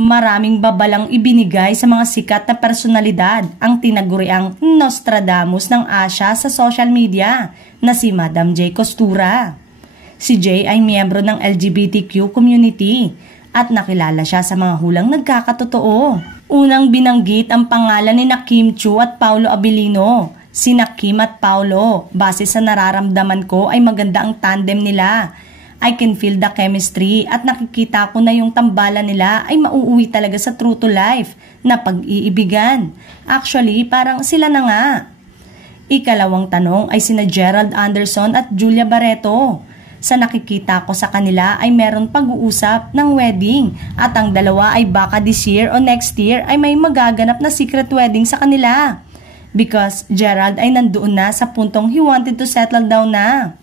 Maraming babalang ibinigay sa mga sikat na personalidad ang tinaguriang Nostradamus ng Asia sa social media na si Madam J. Costura. Si J ay miyembro ng LGBTQ community at nakilala siya sa mga hulang nagkakatotoo. Unang binanggit ang pangalan ni Kim Chiu at Paolo Abilino. Sina Kim at Paolo, base sa nararamdaman ko ay maganda ang tandem nila. I can feel the chemistry at nakikita ko na yung tambalan nila ay mauuwi talaga sa true to life na pag-iibigan. Actually, parang sila na nga. Ikalawang tanong ay sina Gerald Anderson at Julia Barreto. Sa nakikita ko sa kanila ay meron pag-uusap ng wedding at ang dalawa ay baka this year o next year ay may magaganap na secret wedding sa kanila. Because Gerald ay nandoon na sa puntong he wanted to settle down na.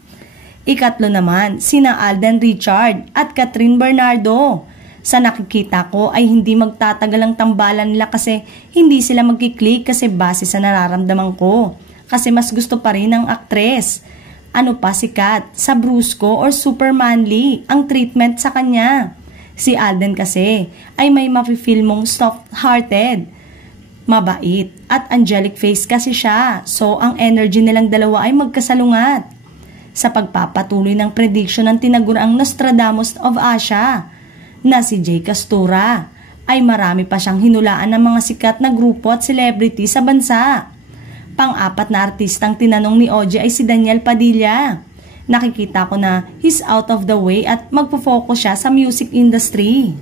Ikatlo naman, sina Alden Richard at Catherine Bernardo. Sa nakikita ko ay hindi magtatagal ang tambalan nila kasi hindi sila magkiklik kasi base sa nararamdaman ko. Kasi mas gusto pa rin ng aktres. Ano pa si Kat, sa brusco or super manly ang treatment sa kanya. Si Alden kasi ay may mafe-feel mong soft-hearted, mabait at angelic face kasi siya. So ang energy nilang dalawa ay magkasalungat. Sa pagpapatuloy ng prediction ng tinaguriang Nostradamus of Asia na si J. Costura, ay marami pa siyang hinulaan ng mga sikat na grupo at celebrity sa bansa. Pang-apat na artistang tinanong ni OJ ay si Daniel Padilla. Nakikita ko na he's out of the way at magpo-focus siya sa music industry.